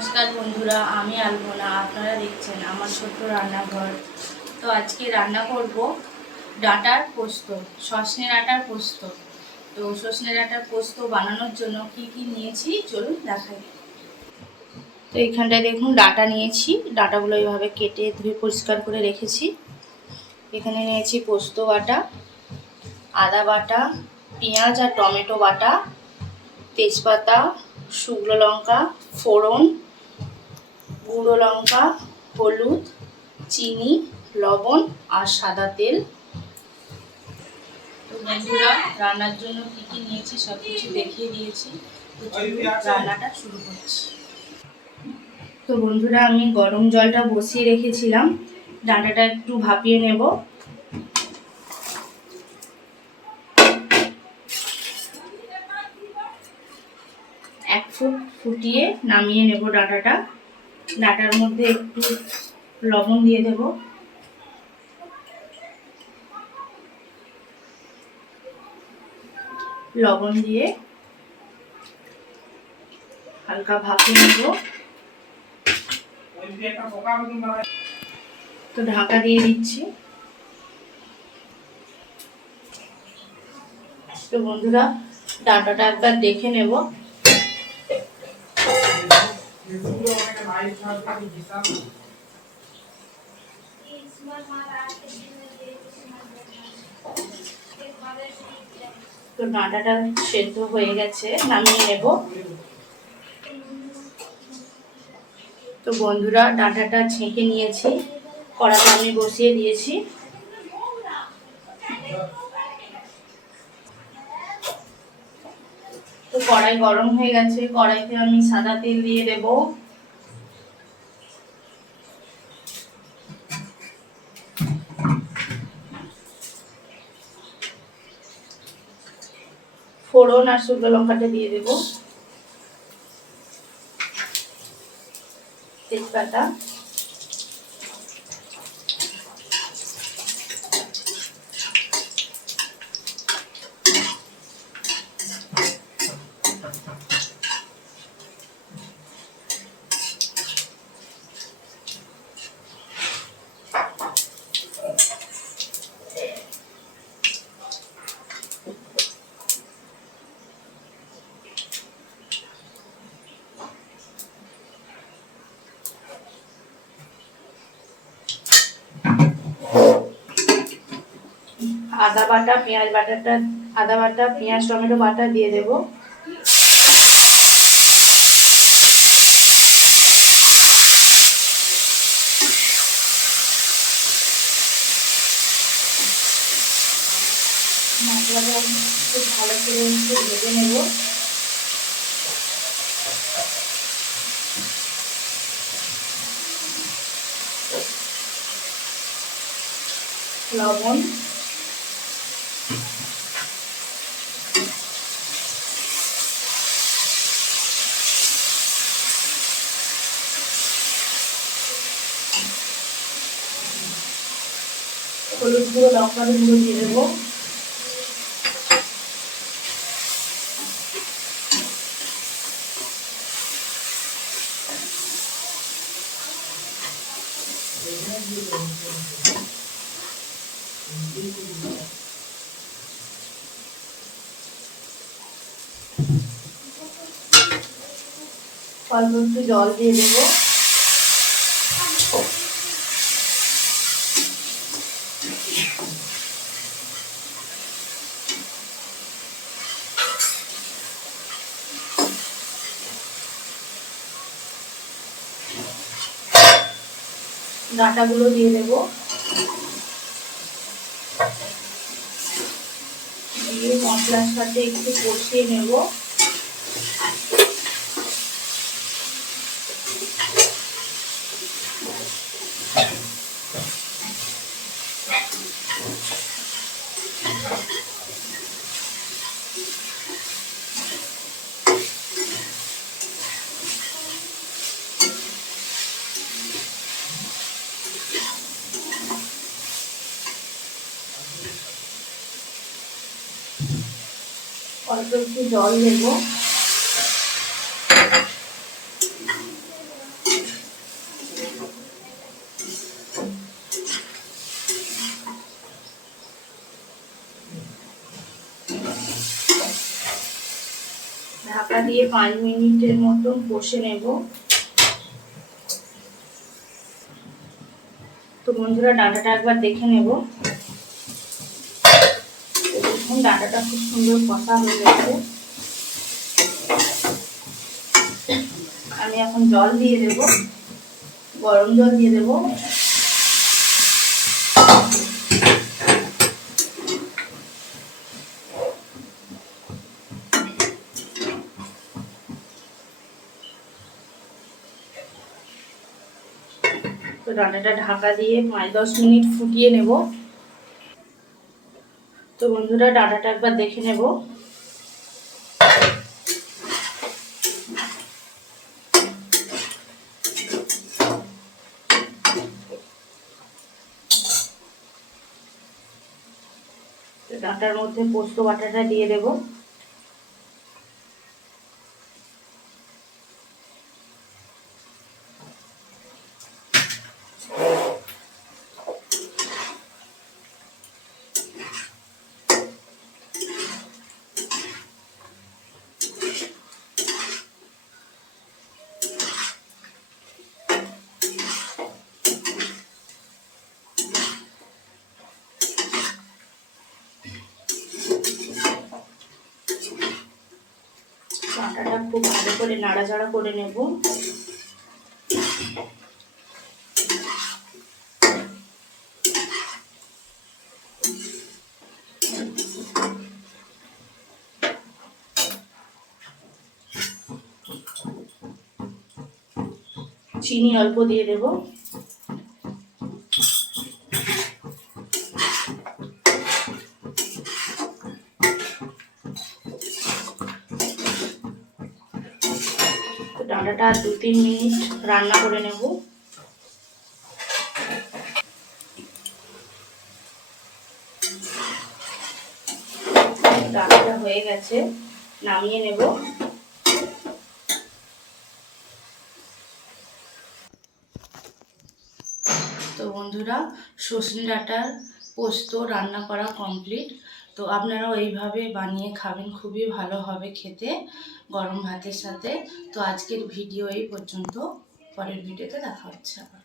নমস্কার বন্ধুরা, আমি আলপনা। আপনারা দেখছেন আমার ছোট্ট রান্নাঘর। তো আজকে রান্না করব ডাঁটার পোস্ত, সজনে ডাঁটার পোস্ত। তো সজনে ডাঁটার পোস্ত বানানোর জন্য কি কি নিয়েছি চলুন দেখাই। তো এইখানটায় দেখুন ডাঁটা নিয়েছি, ডাঁটাগুলো এইভাবে কেটে ধুয়ে পরিষ্কার করে রেখেছি। এখানে নিয়েছি পোস্ত বাটা, আদা বাটা, পেঁয়াজ আর টমেটো বাটা, তেজপাতা, শুকনো লঙ্কা, ফোড়ন, গুঁড়ো লঙ্কা, হলুদ, চিনি, লবণ আর সাদা তেল। তো বন্ধুরা, রান্নার জন্য কী কী নিয়েছি সব কিছু দেখিয়ে দিয়েছি। তো রান্নাটা শুরু করছি। তো বন্ধুরা, আমি গরম জলটা বসিয়ে রেখেছিলাম, ডাঁটাটা একটু ভাপিয়ে নেব। এক ফুট ফুটিয়ে নামিয়ে নেব ডাঁটাটা। ডাঁটার মধ্যে একটু লবণ দিয়ে দেব, লবণ দিয়ে হালকা ভাপিয়ে নেব। তো ঢাকা দিয়ে দিচ্ছি। তো বন্ধুরা, ডাঁটাটা একবার দেখে নেব। তো ডাঁটাটা সেদ্ধ হয়ে গেছে, নামিয়ে নেব। তো বন্ধুরা, ডাঁটাটা ছেঁকে নিয়েছি, কড়াতে আমি বসিয়ে দিয়েছি। তো কড়াই গরম হয়ে গেছে, কড়াইতে আমি সাদা তেল দিয়ে দেব। ফোড়ন আর শুকনো লঙ্কাটা দিয়ে দেব, তেজপাতা, আদা বাটা, পেঁয়াজ বাটাটা, আদা বাটা, পেঁয়াজ, টমেটো বাটা দিয়ে দেব। মশলাটা খুব ভালো করে একটু ভেজে নেব। লবণ, হলুদ গুঁড়ো, লঙ্কার গুঁড়ো দিয়ে দেবো। অল্প একটু জল দিয়ে দেবো। ডাঁটাগুলো দিয়ে দেবো, দিয়ে মশলার সাথে একটু কষিয়ে নেব। অল্প একটু জল দেব। ঢাকা দিয়ে 5 মিনিটের মতন কষে নেব। তো বন্ধুরা ডাঁটাটা একবার দেখে নেব। দেখুন ডাঁটাটা খুব সুন্দর কষা হয়ে গেছে। আমি এখন জল দিয়ে দেব, গরম জল দিয়ে দেব। তো ডাঁটাটা ঢাকা দিয়ে 5-10 মিনিট ফুটিয়ে নেব। তো বন্ধুরা ডাঁটাটা একবার দেখে নেব। ডাঁটার মধ্যে পোস্ত বাটাটা দিয়ে দেব। আটাটা খুব ভালো করে নাড়াচাড়া করে নেব। চিনি অল্প দিয়ে দেব। ডাঁটাটা 2-3 মিনিট রান্না করে নেব। ডাঁটাটা হয়ে গেছে, নামিয়ে নেব। তো বন্ধুরা সজনে ডাঁটার পোস্ত রান্না করা কমপ্লিট। তো আপনারাও এইভাবে বানিয়ে খাবেন, খুবই ভালো হবে খেতে গরম ভাতের সাথে। তো আজকের ভিডিও এই পর্যন্ত, পরের ভিডিওতে দেখা হচ্ছে আবার।